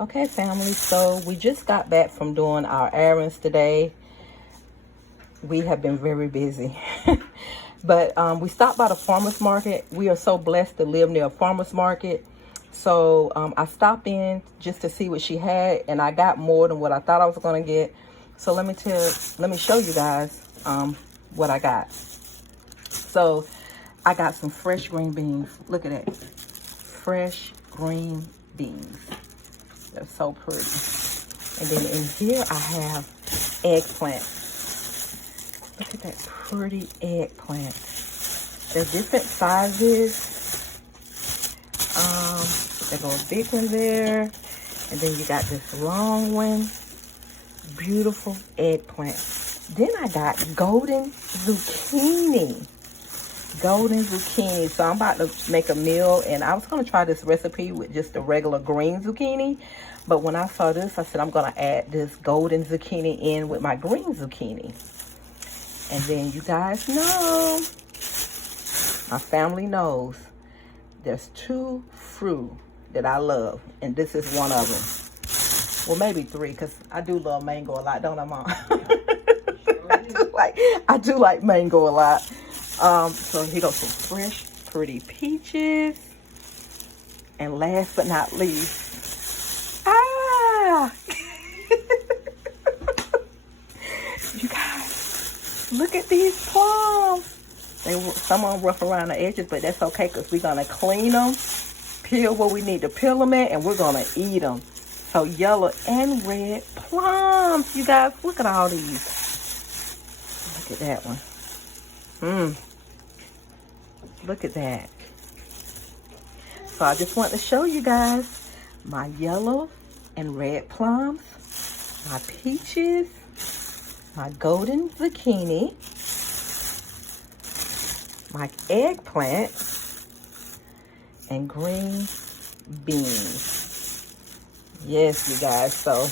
Okay, family, so we just got back from doing our errands today. We have been very busy. But we stopped by the farmer's market. We are so blessed to live near a farmer's market. So I stopped in just to see what she had, and I got more than what I thought I was going to get. So let me show you guys what I got. So I got some fresh green beans. Look at that. Fresh green beans. They're so pretty. And then in here I have eggplant. Look at that pretty eggplant. They're different sizes. There's a little big one there. And then you got this long one. Beautiful eggplant. Then I got golden zucchini. Golden zucchini. So I'm about to make a meal, and I was going to try this recipe with just the regular green zucchini, but when I saw this, I said I'm going to add this golden zucchini in with my green zucchini. And then you guys know, my family knows, there's two fruit that I love, and this is one of them. Well, maybe three, because I do love mango a lot, don't I, Mom? I do like mango a lot. So here goes some fresh, pretty peaches. And last but not least, you guys, look at these plums. Some of them rough around the edges, but that's okay, because we're going to clean them, peel where we need to peel them at, and we're going to eat them. So yellow and red plums. You guys, look at all these. Look at that one. Look at that. So I just want to show you guys my yellow and red plums, my peaches, my golden zucchini, my eggplant, and green beans. Yes, you guys, so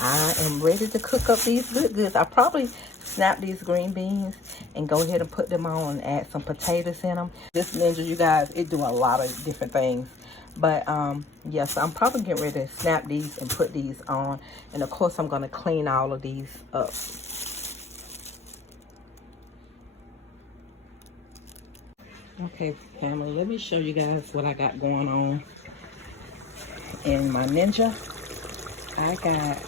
I am ready to cook up these goods. I probably snap these green beans and go ahead and put them on and add some potatoes in them. This Ninja, you guys, it do a lot of different things. But yes, I'm probably getting ready to snap these and put these on. And of course, I'm going to clean all of these up. Okay, family, let me show you guys what I got going on in my Ninja. I got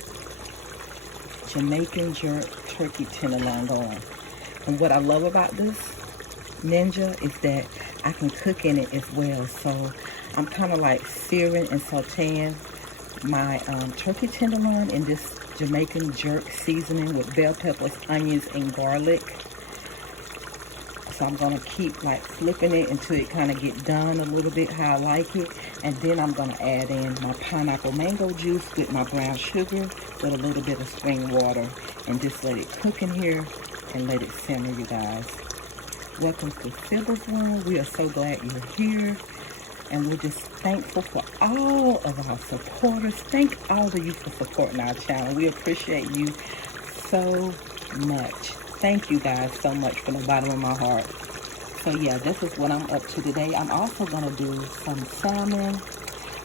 Jamaican jerk turkey tenderloin going. And what I love about this Ninja is that I can cook in it as well. So I'm kind of like searing and sauteing my turkey tenderloin in this Jamaican jerk seasoning with bell peppers, onions, and garlic. So I'm going to keep like flipping it until it kind of get done a little bit how I like it. And then I'm going to add in my pineapple mango juice with my brown sugar with a little bit of spring water. And just let it cook in here and let it simmer, you guys. Welcome to Sybil's World. We are so glad you're here. And we're just thankful for all of our supporters. Thank all of you for supporting our channel. We appreciate you so much. Thank you guys so much from the bottom of my heart. So yeah, this is what I'm up to today. I'm also going to do some salmon.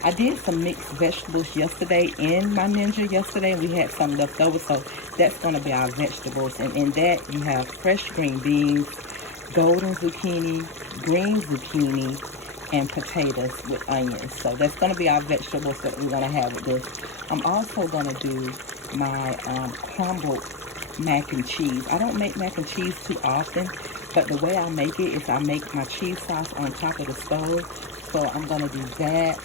I did some mixed vegetables yesterday in my Ninja yesterday, and we had some left over. So that's going to be our vegetables. And in that, you have fresh green beans, golden zucchini, green zucchini, and potatoes with onions. So that's going to be our vegetables that we're going to have with this. I'm also going to do my crumbled mac and cheese. I don't make mac and cheese too often, but the way I make it is I make my cheese sauce on top of the stove. So I'm going to do that.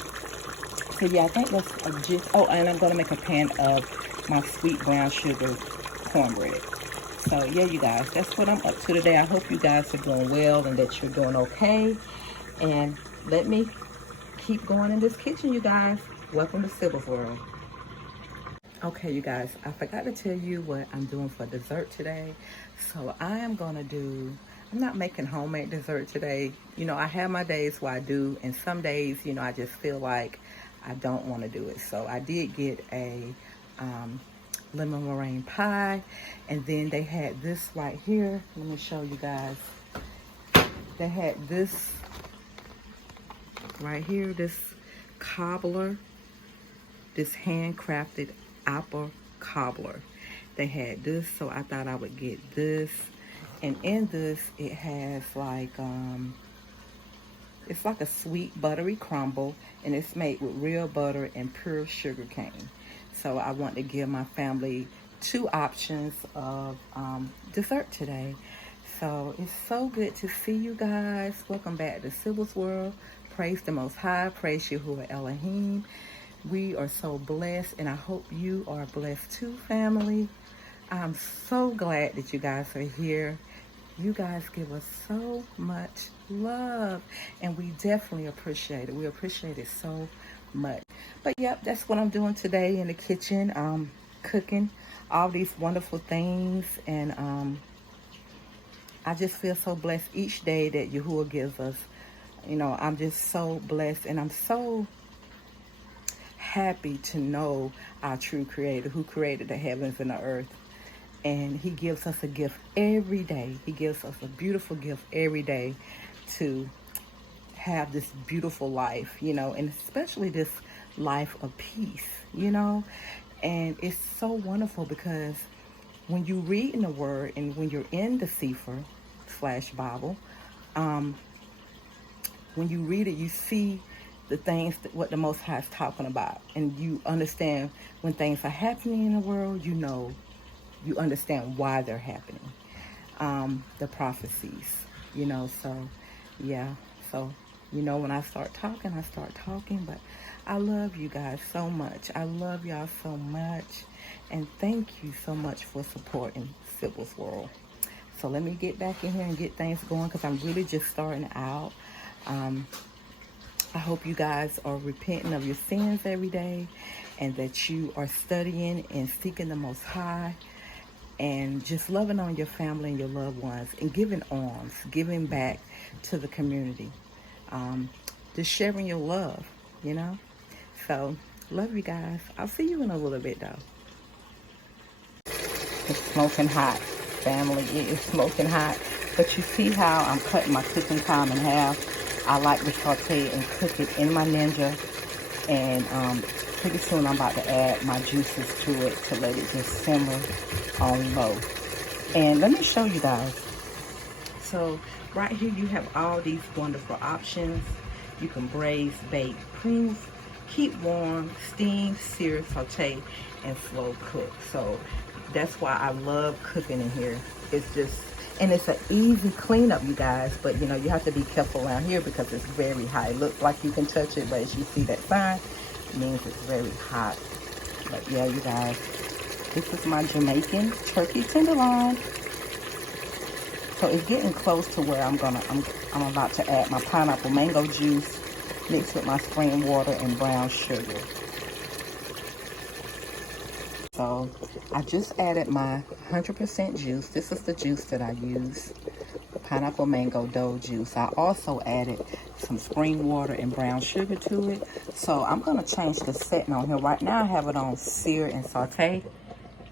So yeah, I think that's just, oh, and I'm going to make a pan of my sweet brown sugar cornbread. So yeah, you guys, that's what I'm up to today. I hope you guys are doing well and that you're doing okay. And let me keep going in this kitchen, you guys. Welcome to Sybil's World. Okay, you guys, I forgot to tell you what I'm doing for dessert today. So I am going to do, I'm not making homemade dessert today. You know, I have my days where I do, and some days, you know, I just feel like I don't want to do it. So I did get a lemon meringue pie, and then they had this right here. Let me show you guys. They had this right here, this cobbler this handcrafted apple cobbler. They had this, so I thought I would get this. And in this, it has like, it's like a sweet buttery crumble, and it's made with real butter and pure sugar cane. So I want to give my family 2 options of dessert today. So it's so good to see you guys. Welcome back to Sybil's World. Praise the Most High. Praise Yahuwah Elohim. We are so blessed, and I hope you are blessed too, family. I'm so glad that you guys are here. You guys give us so much love, and we definitely appreciate it. We appreciate it so much. But yep, that's what I'm doing today in the kitchen, cooking all these wonderful things, and I just feel so blessed each day that Yahuwah gives us. You know, I'm just so blessed, and I'm so happy to know our true creator who created the heavens and the earth. And he gives us a gift every day. He gives us a beautiful gift every day to have this beautiful life, you know, and especially this life of peace, you know. And it's so wonderful because when you read in the Word and when you're in the Sefer/Bible, when you read it, you see the things what the Most High is talking about, and you understand when things are happening in the world. You understand why they're happening. The prophecies, you know. So yeah, so you know, when I start talking, but I love you guys so much. I love y'all so much, and thank you so much for supporting Sybil's World. So let me get back in here and get things going, because I'm really just starting out. I hope you guys are repenting of your sins every day, and that you are studying and seeking the Most High, and just loving on your family and your loved ones, and giving alms, giving back to the community, just sharing your love, you know. So love you guys. I'll see you in a little bit though. It's smoking hot, family. It is smoking hot. But you see how I'm cutting my cooking time in half. I like to saute and cook it in my Ninja, and pretty soon I'm about to add my juices to it to let it just simmer on low. And let me show you guys. So right here you have all these wonderful options. You can braise, bake, proof, keep warm, steam, sear, saute, and slow cook. So that's why I love cooking in here. It's just, and it's an easy cleanup, you guys, but you know, you have to be careful around here because it's very hot. It looks like you can touch it, but as you see that sign, it means it's very hot. But yeah, you guys, this is my Jamaican turkey tenderloin. So it's getting close to where I'm about to add my pineapple mango juice mixed with my spring water and brown sugar. So I just added my 100% juice. This is the juice that I use, the pineapple mango dough juice. I also added some spring water and brown sugar to it. So I'm going to change the setting on here. Right now I have it on sear and saute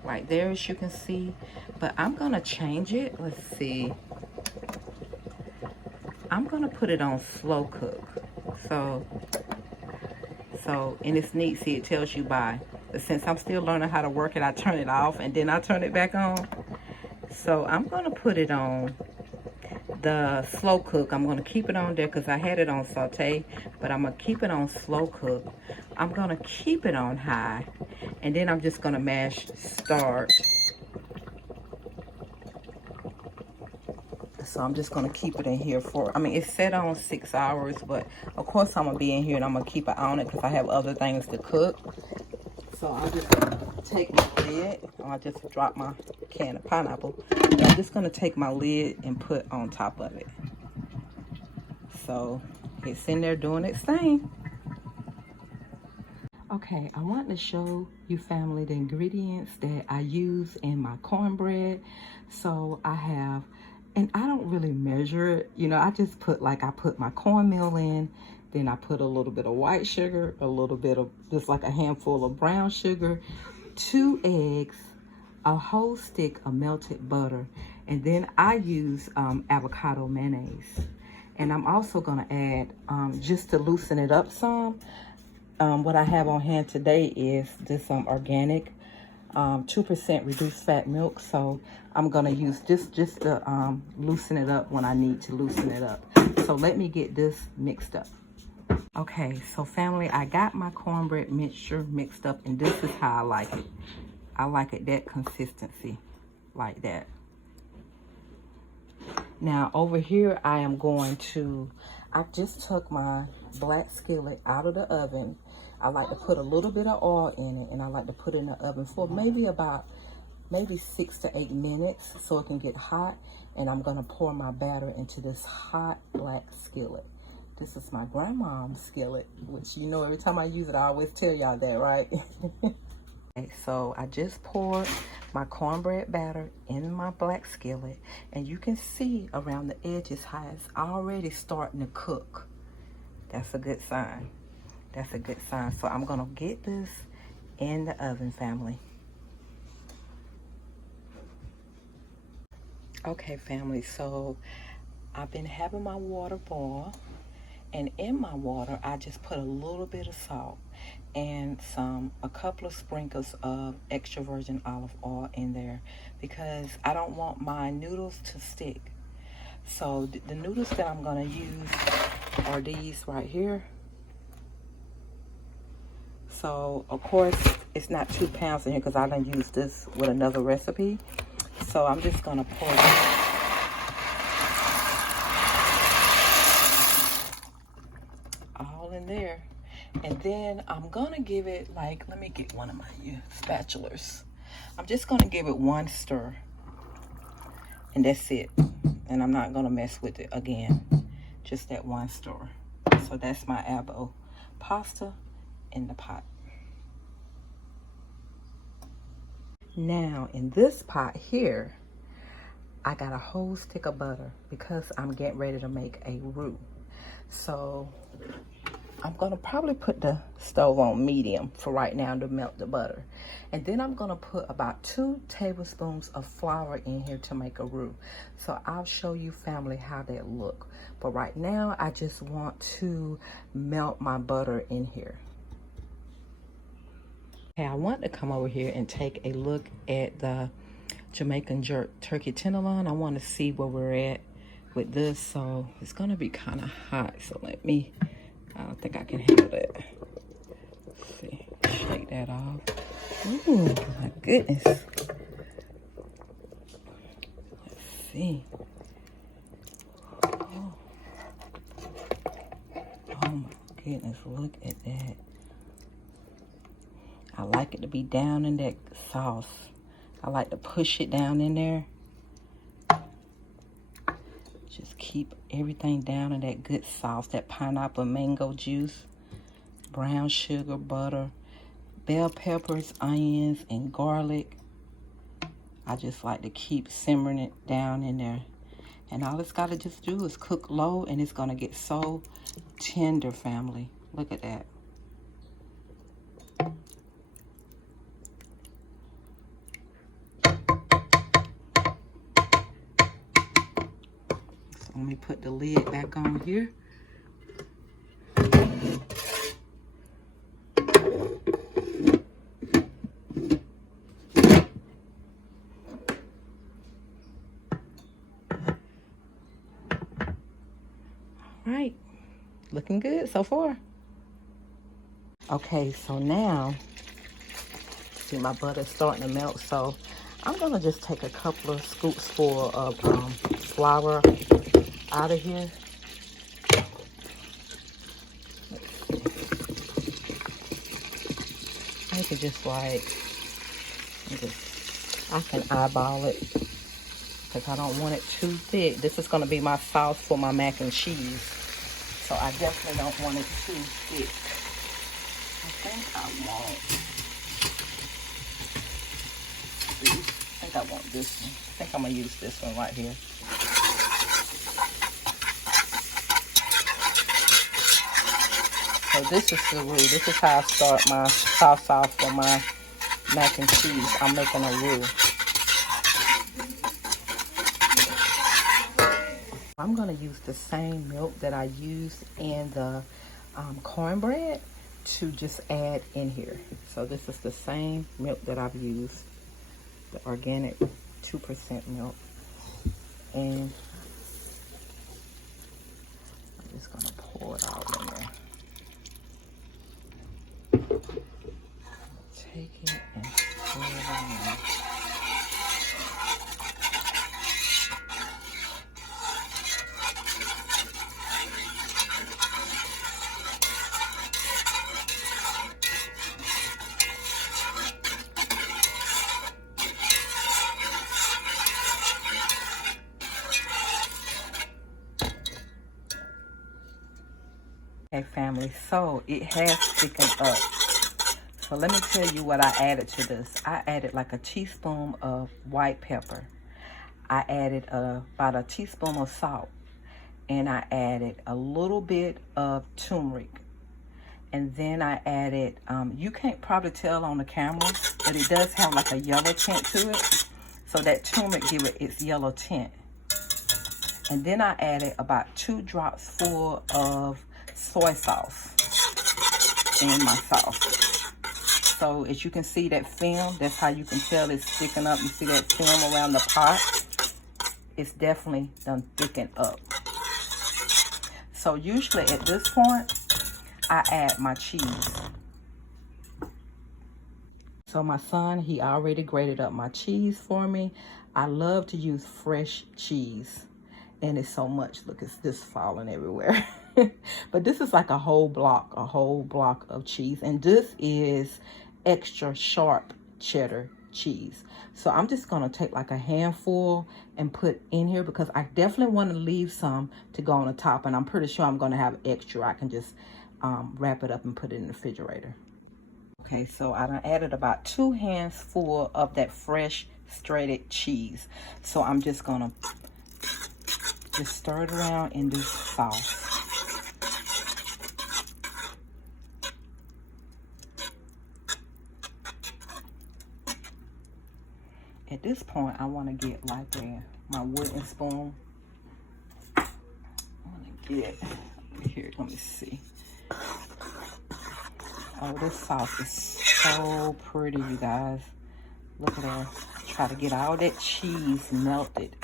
right there, as you can see. But I'm going to change it. Let's see. I'm going to put it on slow cook. So and it's neat. See, it tells you by. But since I'm still learning how to work it, I turn it off and then I turn it back on. So I'm going to put it on the slow cook. I'm going to keep it on there because I had it on saute, but I'm going to keep it on slow cook. I'm going to keep it on high, and then I'm just going to mash start. So I'm just going to keep it in here for, I mean, it's set on 6 hours, but of course I'm going to be in here and I'm going to keep it on it because I have other things to cook. So I'll just take my lid, I just dropped my can of pineapple. And I'm just going to take my lid and put on top of it. So it's in there doing its thing. Okay, I want to show you, family, the ingredients that I use in my cornbread. So I have, and I don't really measure it, you know, I just put, like, I put my cornmeal in, then I put a little bit of white sugar, a little bit of, just like a handful of brown sugar, 2 eggs, a whole stick of melted butter, and then I use avocado mayonnaise. And I'm also gonna add, just to loosen it up some, what I have on hand today is this organic 2% reduced fat milk. So I'm gonna use this just to loosen it up when I need to loosen it up. So let me get this mixed up. Okay, so family, I got my cornbread mixture mixed up, and this is how I like it. I like it that consistency, like that. Now over here, I just took my black skillet out of the oven. I like to put a little bit of oil in it, and I like to put it in the oven for maybe 6 to 8 minutes so it can get hot. And I'm gonna pour my batter into this hot black skillet. This is my grandma's skillet, which, you know, every time I use it, I always tell y'all that, right? Okay, so I just poured my cornbread batter in my black skillet, and you can see around the edges how it's already starting to cook. That's a good sign. That's a good sign. So I'm gonna get this in the oven, family. Okay, family, so I've been having my water boil, and in my water I just put a little bit of salt and a couple of sprinkles of extra virgin olive oil in there, because I don't want my noodles to stick. So the noodles that I'm gonna use are these right here. So of course it's not 2 pounds in here because I done used this with another recipe. So I'm just gonna pour it all in there. And then I'm gonna give it, like, let me get one of my spatulas. I'm just gonna give it one stir, and that's it. And I'm not gonna mess with it again. Just that one stir. So that's my abo pasta in the pot. Now in this pot here, I got a whole stick of butter because I'm getting ready to make a roux. So I'm gonna probably put the stove on medium for right now to melt the butter. And then I'm gonna put about 2 tablespoons of flour in here to make a roux. So I'll show you, family, how that look. But right now, I just want to melt my butter in here. Okay, I want to come over here and take a look at the Jamaican jerk turkey tenderloin. I want to see where we're at with this. So it's gonna be kind of hot. So let me, I don't think I can handle that. Let's see, shake that off. Ooh, my goodness. Let's see. Oh. Oh my goodness, look at that. I like it to be down in that sauce. I like to push it down in there. Just keep everything down in that good sauce, that pineapple mango juice, brown sugar, butter, bell peppers, onions, and garlic. I just like to keep simmering it down in there. And all it's got to just do is cook low, and it's going to get so tender, family. Look at that. So let me put the lid back on here. Right, looking good so far. Okay, so now, see, my butter's starting to melt, so I'm gonna just take a couple of scoops full of flour out of here. I could just like, I can eyeball it, because I don't want it too thick. This is going to be my sauce for my mac and cheese. So I definitely don't want it too thick. I think I want this one. I think I'm going to use this one right here. So this is the roux. This is how I start my sauce off for my mac and cheese. I'm making a roux. I'm going to use the same milk that I used in the cornbread. to just add in here. So this is the same milk that I've used, the organic 2% milk. And I'm just gonna pour it all in there. Take it and pour it in. Okay, family, so it has thickened up. So let me tell you what I added to this. I added like a teaspoon of white pepper. I added about a teaspoon of salt. And I added a little bit of turmeric. And then I added, you can't probably tell on the camera, but it does have like a yellow tint to it. So that turmeric give it its yellow tint. And then I added about 2 drops full of soy sauce in my sauce. So as you can see that film, that's how you can tell it's thickened up. You see that film around the pot? It's definitely done thickened up. So usually at this point, I add my cheese. So my son, he already grated up my cheese for me. I love to use fresh cheese. And it's so much, look, it's just falling everywhere. But this is like a whole block of cheese. And this is extra sharp cheddar cheese. So I'm just gonna take like a handful and put in here because I definitely want to leave some to go on the top. And I'm pretty sure I'm gonna have extra. I can just wrap it up and put it in the refrigerator. Okay, so I done added about 2 hands full of that fresh shredded cheese. So I'm just gonna just stir it around in this sauce. At this point, I want to get like my wooden spoon. I want to get here. Let me see. Oh, this sauce is so pretty, you guys. Look at that. Try to get all that cheese melted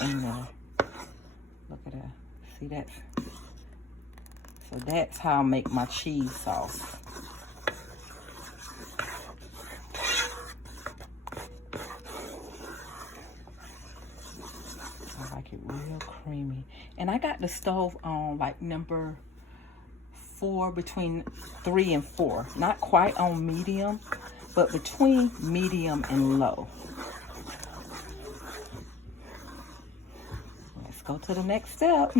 in there. Look at that. See that? So that's how I make my cheese sauce. I like it real creamy. And I got the stove on like number 4, between 3 and 4. Not quite on medium, but between medium and low. Let's go to the next step.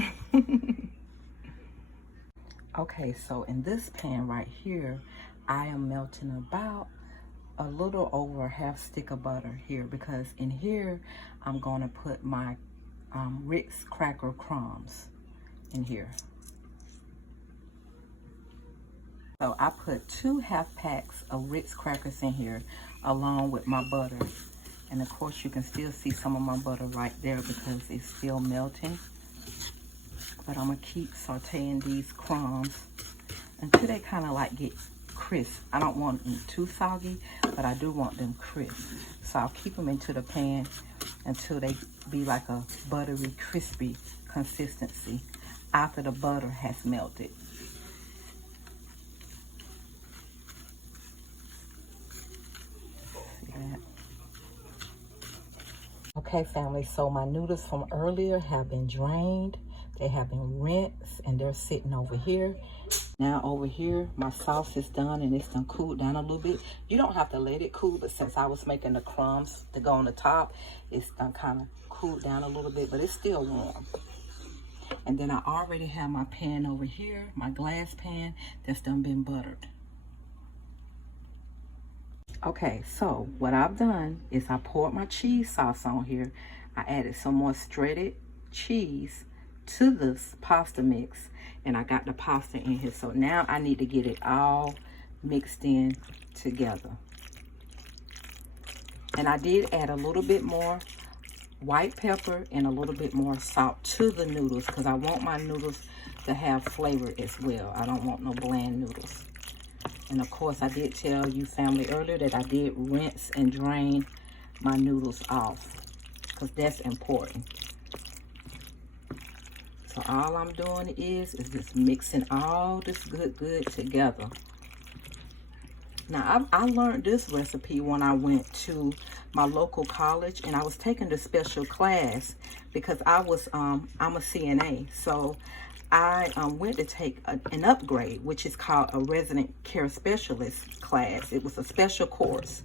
Okay, so in this pan right here, I am melting about a little over a half stick of butter here, because in here I'm going to put my Ritz cracker crumbs in here. So I put 2 half packs of Ritz crackers in here along with my butter. And of course you can still see some of my butter right there because it's still melting. But I'm gonna keep sauteing these crumbs until they kind of like get crisp. I don't want them too soggy, but I do want them crisp. So I'll keep them into the pan until they be like a buttery, crispy consistency after the butter has melted. See that? Okay, family, so my noodles from earlier have been drained. They have been rinsed and they're sitting over here. Now over here, my sauce is done and it's done cooled down a little bit. You don't have to let it cool, but since I was making the crumbs to go on the top, it's done kind of cooled down a little bit, but it's still warm. And then I already have my pan over here, my glass pan that's done been buttered. Okay, so what I've done is I poured my cheese sauce on here. I added some more shredded cheese to this pasta mix, and I got the pasta in here. So now I need to get it all mixed in together. And I did add a little bit more white pepper and a little bit more salt to the noodles because I want my noodles to have flavor as well. I don't want no bland noodles. And of course, I did tell you family earlier that I did rinse and drain my noodles off, because that's important. So all I'm doing is just mixing all this good together. Now, I learned this recipe when I went to my local college, and I was taking the special class because I'm a CNA. So I went to take an upgrade, which is called a resident care specialist class. It was a special course,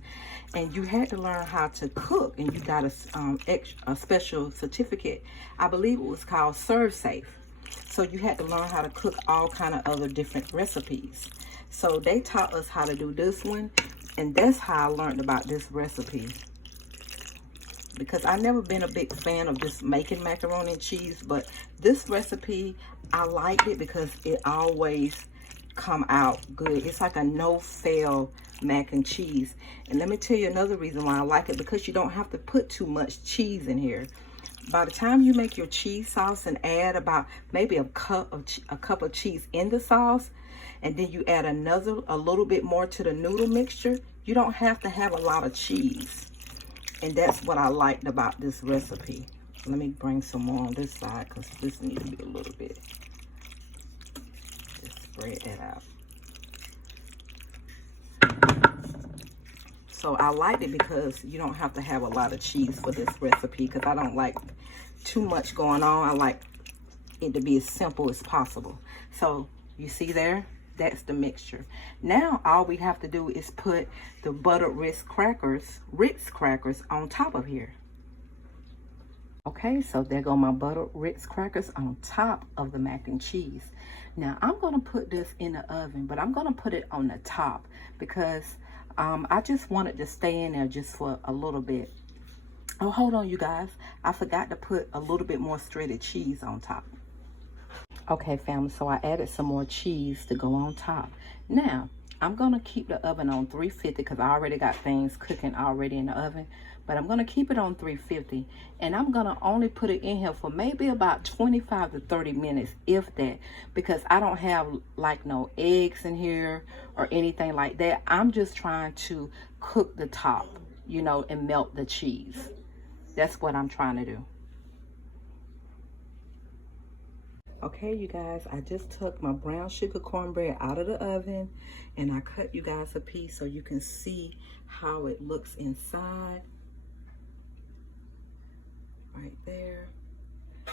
and you had to learn how to cook, and you got a special certificate. I believe it was called Serve Safe. So you had to learn how to cook all kind of other different recipes. So they taught us how to do this one, and that's how I learned about this recipe. Because I've never been a big fan of just making macaroni and cheese, but this recipe, I liked it because it always come out good. It's like a no-fail mac and cheese. And let me tell you another reason why I like it, because you don't have to put too much cheese in here. By the time you make your cheese sauce and add about maybe a cup of cheese in the sauce, and then you add a little bit more to the noodle mixture, you don't have to have a lot of cheese. And that's what I liked about this recipe. Let me bring some more on this side, because this needs to be a little bit. Just spread that out. So I liked it because you don't have to have a lot of cheese for this recipe, because I don't like too much going on. I like it to be as simple as possible. So you see there? That's the mixture. Now all we have to do is put the buttered Ritz crackers on top of here. Okay, so there go my buttered Ritz crackers on top of the mac and cheese. Now I'm gonna put this in the oven, but I'm gonna put it on the top because I just want it to stay in there just for a little bit. Oh, hold on, you guys. I forgot to put a little bit more shredded cheese on top. Okay, family, so I added some more cheese to go on top. Now, I'm going to keep the oven on 350 because I already got things cooking already in the oven. But I'm going to keep it on 350. And I'm going to only put it in here for maybe about 25 to 30 minutes, if that. Because I don't have, like, no eggs in here or anything like that. I'm just trying to cook the top, you know, and melt the cheese. That's what I'm trying to do. Okay, you guys, I just took my brown sugar cornbread out of the oven, and I cut you guys a piece so you can see how it looks inside. Right there.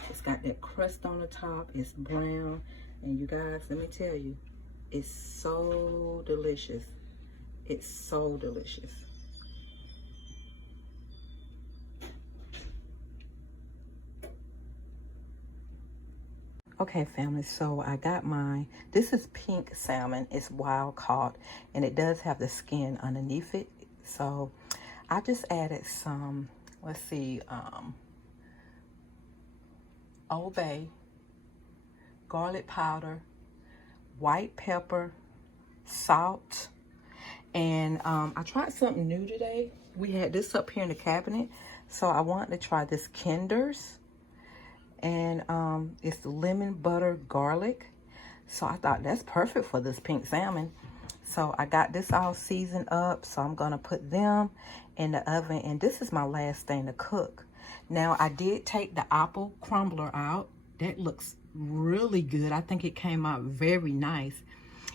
It's got that crust on the top. It's brown. And you guys, let me tell you, it's so delicious. It's so delicious. Okay, family, so I got this is pink salmon. It's wild caught, and it does have the skin underneath it. So I just added some, let's see, Old Bay, garlic powder, white pepper, salt, and I tried something new today. We had this up here in the cabinet, so I wanted to try this Kinder's. And it's lemon butter garlic. So I thought that's perfect for this pink salmon. So I got this all seasoned up. So I'm gonna put them in the oven, and this is my last thing to cook. Now I did take the apple crumbler out. That looks really good. I think it came out very nice.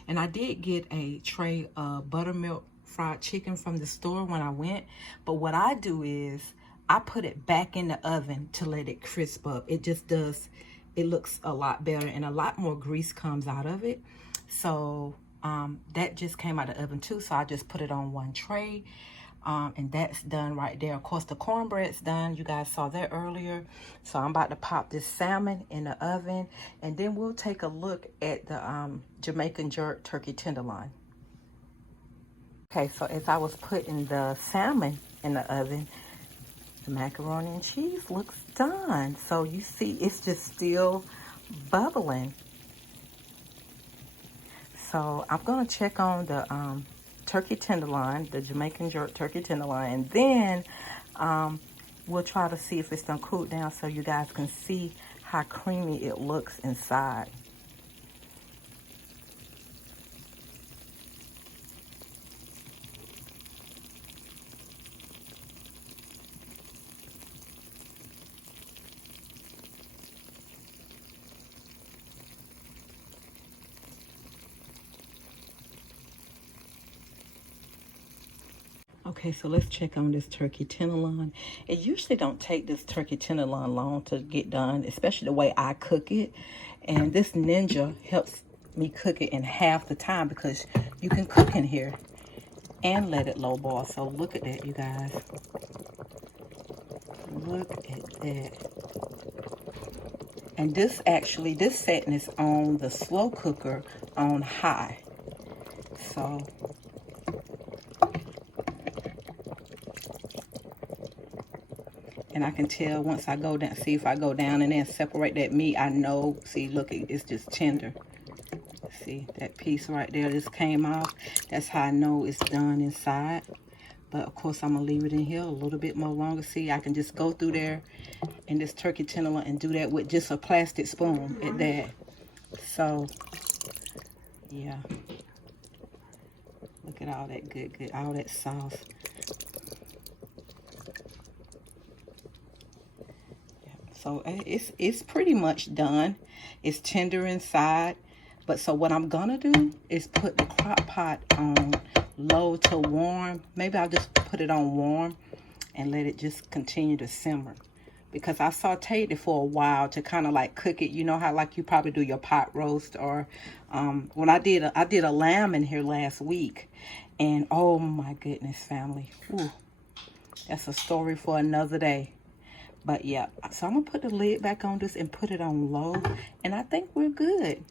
And I did get a tray of buttermilk fried chicken from the store when I went. But what I do is I put it back in the oven to let it crisp up. It just does, it looks a lot better, and a lot more grease comes out of it. So that just came out of the oven too. So I just put it on one tray, and that's done right there. Of course, the cornbread's done. You guys saw that earlier. So I'm about to pop this salmon in the oven, and then we'll take a look at the Jamaican jerk turkey tenderloin. Okay, so as I was putting the salmon in the oven, the macaroni and cheese looks done. So you see it's just still bubbling. So I'm gonna check on the turkey tenderloin, the Jamaican jerk turkey tenderloin, and then we'll try to see if it's done cooled down so you guys can see how creamy it looks inside. Okay, so let's check on this turkey tenderloin. It usually don't take this turkey tenderloin long to get done, especially the way I cook it. And this Ninja helps me cook it in half the time because you can cook in here and let it low boil. So look at that, you guys. Look at that. And this setting is on the slow cooker on high. So and I can tell once I go down, see if I go down and then separate that meat, I know, see, look, it's just tender. See, that piece right there just came off. That's how I know it's done inside. But of course, I'm gonna leave it in here a little bit more longer. See, I can just go through there in this turkey tenderloin and do that with just a plastic spoon at that. So, yeah. Look at all that good, all that sauce. So it's pretty much done. It's tender inside. But so what I'm gonna do is put the crock pot on low to warm. Maybe I'll just put it on warm and let it just continue to simmer. Because I sauteed it for a while to kind of like cook it. You know how like you probably do your pot roast, or when I did a lamb in here last week. And oh my goodness, family. Ooh, that's a story for another day. But yeah, so I'm gonna put the lid back on this and put it on low, and I think we're good.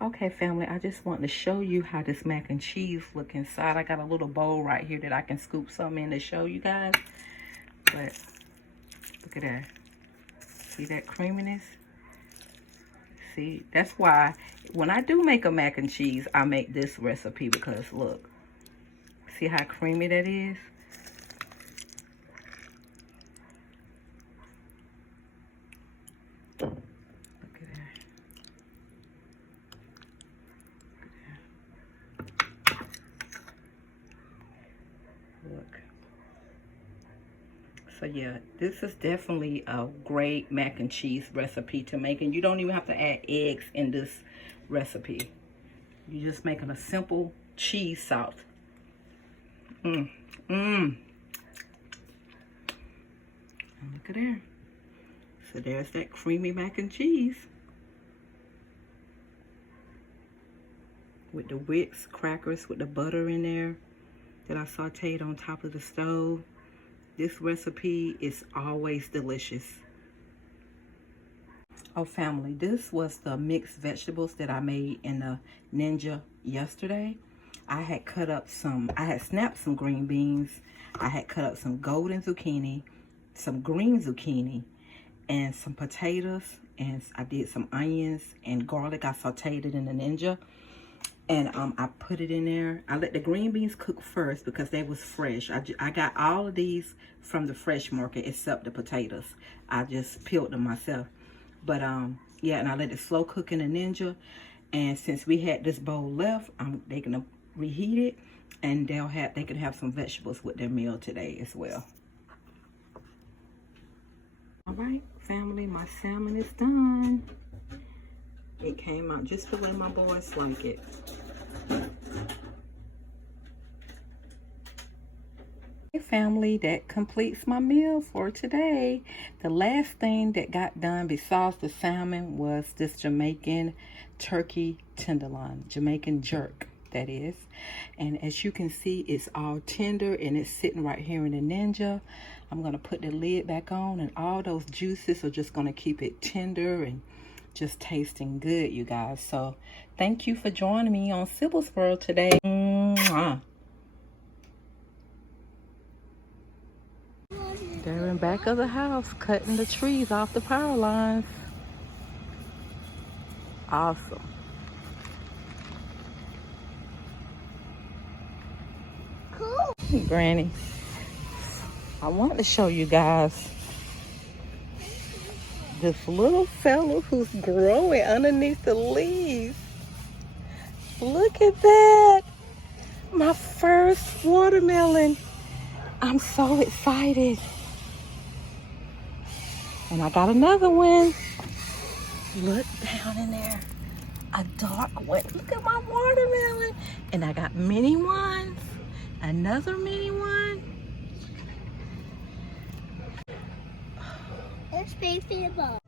Okay, family, I just want to show you how this mac and cheese look inside. I got a little bowl right here that I can scoop some in to show you guys. But look at that. See that creaminess? See, that's why when I do make a mac and cheese, I make this recipe because look, see how creamy that is? Look at that. Look. So yeah, this is definitely a great mac and cheese recipe to make, and you don't even have to add eggs in this recipe. You're just making a simple cheese sauce. Look at there. So there's that creamy mac and cheese with the Wicks crackers with the butter in there that I sauteed on top of the stove. This recipe is always delicious. Oh, family, this was the mixed vegetables that I made in the Ninja yesterday. I had snapped some green beans. I had cut up some golden zucchini, some green zucchini, and some potatoes. And I did some onions and garlic. I sauteed it in the Ninja. And I put it in there. I let the green beans cook first because they was fresh. I got all of these from the fresh market except the potatoes. I just peeled them myself. But yeah, and I let it slow cook in the Ninja. And since we had this bowl left, they're gonna reheat it, and they can have some vegetables with their meal today as well. All right, family, my salmon is done. It came out just the way my boys like it. Hey family, that completes my meal for today. The last thing that got done besides the salmon was this Jamaican turkey tenderloin, Jamaican jerk, that is. And as you can see, it's all tender and it's sitting right here in the Ninja. I'm gonna put the lid back on, and all those juices are just gonna keep it tender and just tasting good, you guys. So thank you for joining me on Sybil's World today. Mwah. They're in back of the house cutting the trees off the power lines. Awesome. Cool. Granny, I want to show you guys this little fella who's growing underneath the leaves. Look at that. My first watermelon. I'm so excited. And I got another one. Look down in there. A dark one. Look at my watermelon. And I got mini ones. Another mini one. Let's play football.